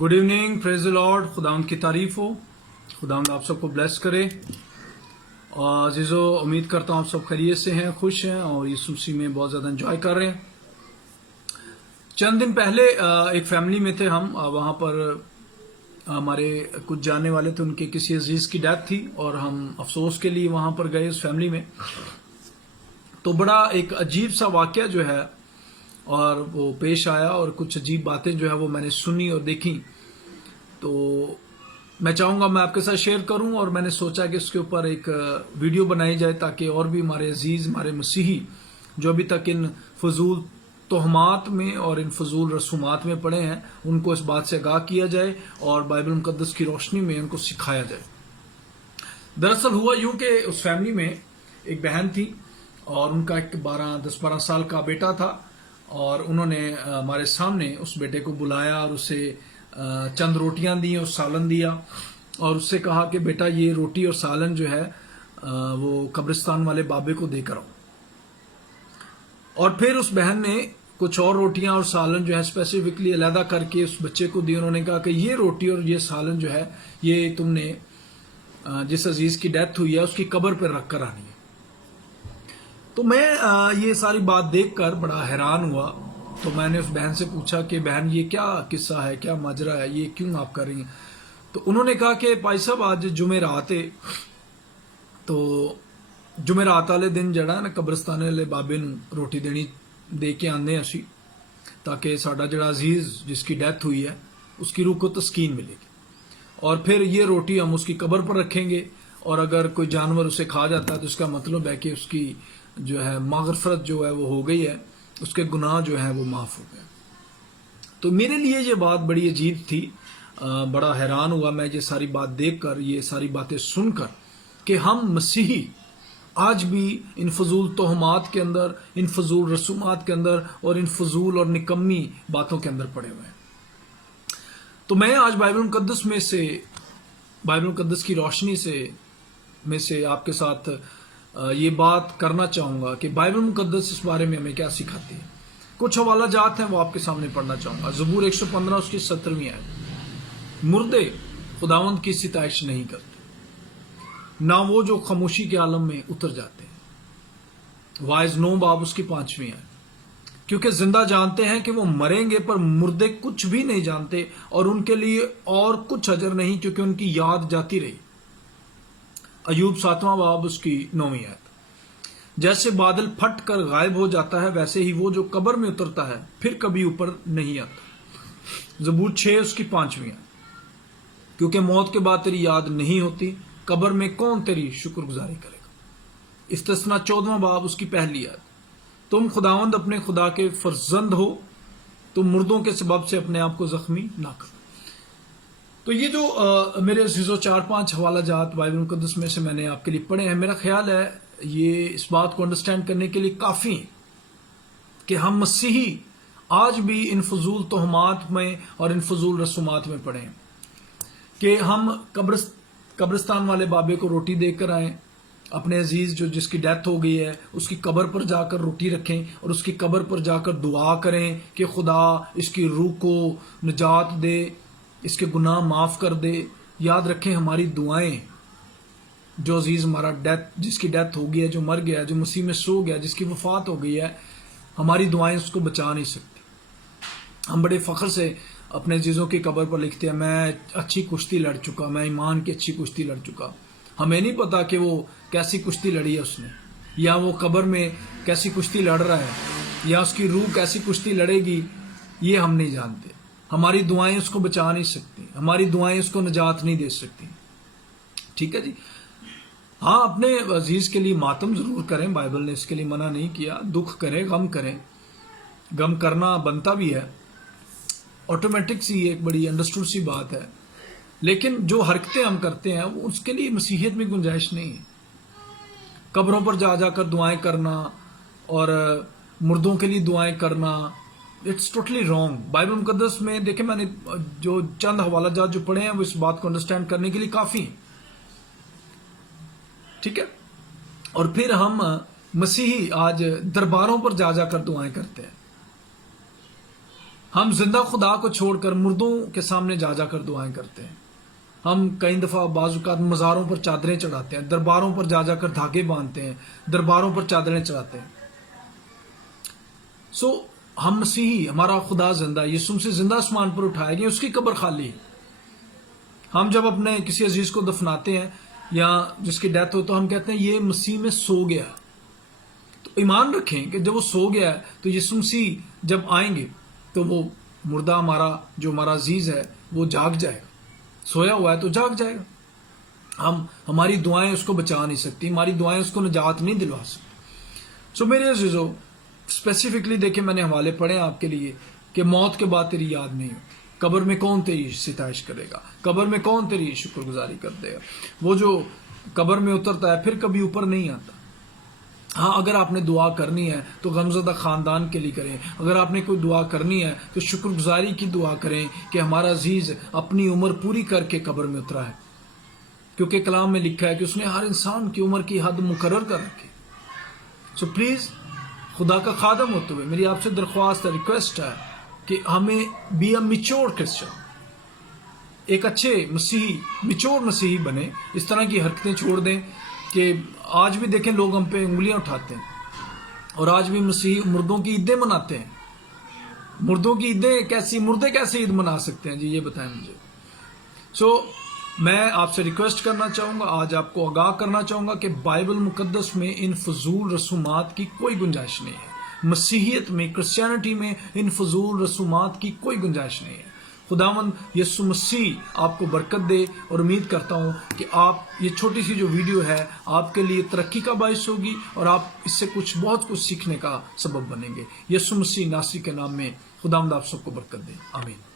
Good evening, praise the Lord. खुदावंद की तारीफ हो। खुदावंद आप सबको ब्लेस करे। और अजीज़ो, उम्मीद करता हूँ आप सब खैरियत से हैं, खुश हैं और यीशु मसीह में बहुत ज़्यादा एंजॉय कर रहे हैं। चंद दिन पहले एक फैमिली में थे हम, वहाँ पर हमारे कुछ जानने वाले थे, उनके किसी अजीज़ की डेथ थी और हम अफसोस के लिए वहाँ पर गए उस फैमिली में। तो बड़ा एक अजीब सा वाक़या जो है और वो पेश आया और कुछ अजीब बातें जो है वो मैंने सुनी और देखी। तो मैं चाहूँगा मैं आपके साथ शेयर करूं और मैंने सोचा कि इसके ऊपर एक वीडियो बनाई जाए ताकि और भी हमारे अजीज़, हमारे मसीही जो अभी तक इन फजूल तोहमात में और इन फजूल रसूमात में पड़े हैं, उनको इस बात से आगाह किया जाए और बाइबल मुकद्दस की रोशनी में उनको सिखाया जाए। दरअसल हुआ यूं कि उस फैमिली में एक बहन थी और उनका एक 10-12 साल का बेटा था और उन्होंने हमारे सामने उस बेटे को बुलाया और उसे चंद रोटियां दी और सालन दिया और उससे कहा कि बेटा ये रोटी और सालन जो है वो कब्रिस्तान वाले बाबे को देकर आओ। और फिर उस बहन ने कुछ और रोटियां और सालन जो है स्पेसिफिकली अलहदा करके उस बच्चे को दी। उन्होंने कहा कि ये रोटी और ये सालन जो है ये तुमने जिस अजीज की डेथ हुई है उसकी कब्र पर रख कर आनी है। तो मैं ये सारी बात देखकर बड़ा हैरान हुआ। तो मैंने उस बहन से पूछा कि बहन ये क्या किस्सा है, क्या माजरा है, ये क्यों आप कर रही हैं? तो उन्होंने कहा कि भाई साहब आज जुमेरात है, तो जुमेरात वाले दिन जड़ा ना कब्रिस्तान वाले बाबे नूं रोटी देनी दे के आंदे असी ताकि साडा जड़ा अजीज जिसकी डेथ हुई है उसकी रूह को तस्कीन मिलेगी। और फिर ये रोटी हम उसकी कब्र पर रखेंगे और अगर कोई जानवर उसे खा जाता है तो इसका मतलब है कि उसकी जो है मागफरत जो है वो हो गई है, उसके गुनाह जो है वो माफ हो गए। तो मेरे लिए ये बात बड़ी अजीब थी, बड़ा हैरान हुआ मैं ये सारी बात देखकर, ये सारी बातें सुनकर कि हम मसीही आज भी इन फजूल तोहमात के अंदर, इन फजूल रसूमात के अंदर और इन फजूल और निकम्मी बातों के अंदर पड़े हुए हैं। तो मैं आज बाइबल मुकद्दस की रोशनी से आपके साथ ये बात करना चाहूंगा कि बाइबल मुकद्दस इस बारे में हमें क्या सिखाती है। कुछ हवाला जात हैं वो आपके सामने पढ़ना चाहूंगा। ज़बूर 115 उसकी 17वीं आयत। मुर्दे खुदावंद की सिताइश नहीं करते, ना वो जो खामोशी के आलम में उतर जाते हैं। वाइज 9 बाब उसकी 5वीं आयत। क्योंकि जिंदा जानते हैं कि वो मरेंगे, पर मुर्दे कुछ भी नहीं जानते और उनके लिए और कुछ अजर नहीं क्योंकि उनकी याद जाती रही। अयूब 7वां बाब उसकी 9वीं आयत। जैसे बादल फट कर गायब हो जाता है वैसे ही वो जो कब्र में उतरता है फिर कभी ऊपर नहीं आता। ज़बूर 6 उसकी 5वीं आयत। क्योंकि मौत के बाद तेरी याद नहीं होती, कब्र में कौन तेरी शुक्रगुजारी करेगा। इस्तिस्ना 14वां बाब उसकी 1ली आयत। तुम खुदावंद अपने खुदा के फर्जंद हो, तुम मुर्दों के सबब से अपने आप को जख्मी ना करो। तो ये जो मेरे अजीज़ों 4-5 हवाला जात बाइबल मुकद्दस में से मैंने आपके लिए पढ़े हैं, मेरा ख्याल है ये इस बात को अंडरस्टैंड करने के लिए काफ़ी है कि हम मसीही आज भी इन फजूल तोहमात में और इन फजूल रसूमात में पड़े हैं कि हम कब्रिस्तान वाले बाबे को रोटी देकर आए, अपने अजीज जो जिसकी डेथ हो गई है उसकी कब्र पर जाकर रोटी रखें और उसकी कब्र पर जाकर दुआ करें कि खुदा इसकी रूह को निजात दे, इसके गुनाह माफ कर दे। याद रखें हमारी दुआएं, जो अजीज हमारा जिसकी डेथ हो गई है, जो मर गया, जो मसीह में सो गया, जिसकी वफात हो गई है, हमारी दुआएं उसको बचा नहीं सकती। हम बड़े फख्र से अपने अजीजों की कब्र पर लिखते हैं मैं अच्छी कुश्ती लड़ चुका, मैं ईमान की अच्छी कुश्ती लड़ चुका। हमें नहीं पता कि वो कैसी कुश्ती लड़ी है उसने, या वो कब्र में कैसी कुश्ती लड़ रहा है, या उसकी रूह कैसी कुश्ती लड़ेगी, ये हम नहीं जानते। हमारी दुआएं उसको बचा नहीं सकती, हमारी दुआएं उसको निजात नहीं दे सकती। ठीक है जी। हाँ, अपने अजीज के लिए मातम जरूर करें, बाइबल ने इसके लिए मना नहीं किया। दुख करें, गम करना बनता भी है, ऑटोमेटिक सी एक बड़ी अंडरस्टूड सी बात है। लेकिन जो हरकतें हम करते हैं वो उसके लिए मसीहियत में गुंजाइश नहीं है। कब्रों पर जा जाकर दुआएं करना और मुर्दों के लिए दुआएं करना, इट्स टोटली रॉन्ग। बाइबल मुकद्दस में देखें, मैंने जो चंद हवाला जात जो पढ़े हैं वो इस बात को अंडरस्टैंड करने के लिए काफी है। ठीक है। और फिर हम मसीही आज दरबारों पर जा जाकर दुआएं करते हैं। ہم زندہ خدا کو چھوڑ کر مردوں کے سامنے جا جا کر دعائیں کرتے ہیں. ہم کئی دفعہ بعض اوقات مزاروں پر چادریں چڑھاتے ہیں، درباروں پر جا جا کر دھاگے باندھتے ہیں، درباروں پر چادریں چڑھاتے ہیں. ہم مسیحی، ہمارا خدا زندہ، یسوع سے زندہ آسمان پر اٹھائے گئے، اس کی قبر خالی ہے. ہم جب اپنے کسی عزیز کو دفناتے ہیں یا جس کی ڈیتھ ہو تو ہم کہتے ہیں یہ مسیح میں سو گیا. تو ایمان رکھیں کہ جب وہ سو گیا ہے تو یسوع مسیح جب آئیں گے تو وہ مردہ ہمارا عزیز ہے وہ جاگ جائے گا. سویا ہوا ہے تو جاگ جائے گا. ہماری دعائیں اس کو بچا نہیں سکتی، ہماری دعائیں اس کو نجات نہیں دلوا سکتی. میرے عزیزو، اسپیسیفکلی دیکھیں میں نے حوالے پڑھے آپ کے لیے کہ موت کے بعد تیری یاد نہیں ہو، قبر میں کون تیری ستائش کرے گا، قبر میں کون تیری شکر گزاری کر دے گا. وہ جو قبر میں اترتا ہے پھر کبھی اوپر نہیں آتا. ہاں، اگر آپ نے دعا کرنی ہے تو غمزدہ خاندان کے لیے کریں. اگر آپ نے کوئی دعا کرنی ہے تو شکر گزاری کی دعا کریں کہ ہمارا عزیز اپنی عمر پوری کر کے قبر میں اترا ہے، کیونکہ کلام میں لکھا ہے کہ اس نے ہر انسان کی عمر کی حد مقرر کر رکھی. پلیز خدا کا خادم ہوتے ہوئے میری آپ سے درخواست ہے، ریکویسٹ ہے کہ ہمیں بی اے میچور کرسچن، ایک اچھے مسیحی، میچور مسیحی بنے. اس طرح کی حرکتیں چھوڑ دیں کہ آج بھی دیکھیں لوگ ہم پہ انگلیاں اٹھاتے ہیں، اور آج بھی مسیحی مردوں کی عیدیں مناتے ہیں. مردوں کی عیدیں مردے کیسے عید منا سکتے ہیں جی، یہ بتائیں مجھے. میں آپ سے ریکویسٹ کرنا چاہوں گا، آج آپ کو آگاہ کرنا چاہوں گا کہ بائبل مقدس میں ان فضول رسومات کی کوئی گنجائش نہیں ہے. مسیحیت میں، کرسچینٹی میں ان فضول رسومات کی کوئی گنجائش نہیں ہے. خداوند یسوع مسیح آپ کو برکت دے، اور امید کرتا ہوں کہ آپ یہ چھوٹی سی جو ویڈیو ہے آپ کے لیے ترقی کا باعث ہوگی اور آپ اس سے بہت کچھ سیکھنے کا سبب بنیں گے. یسوع مسیح ناصری کے نام میں خداوند آپ سب کو برکت دے. آمین.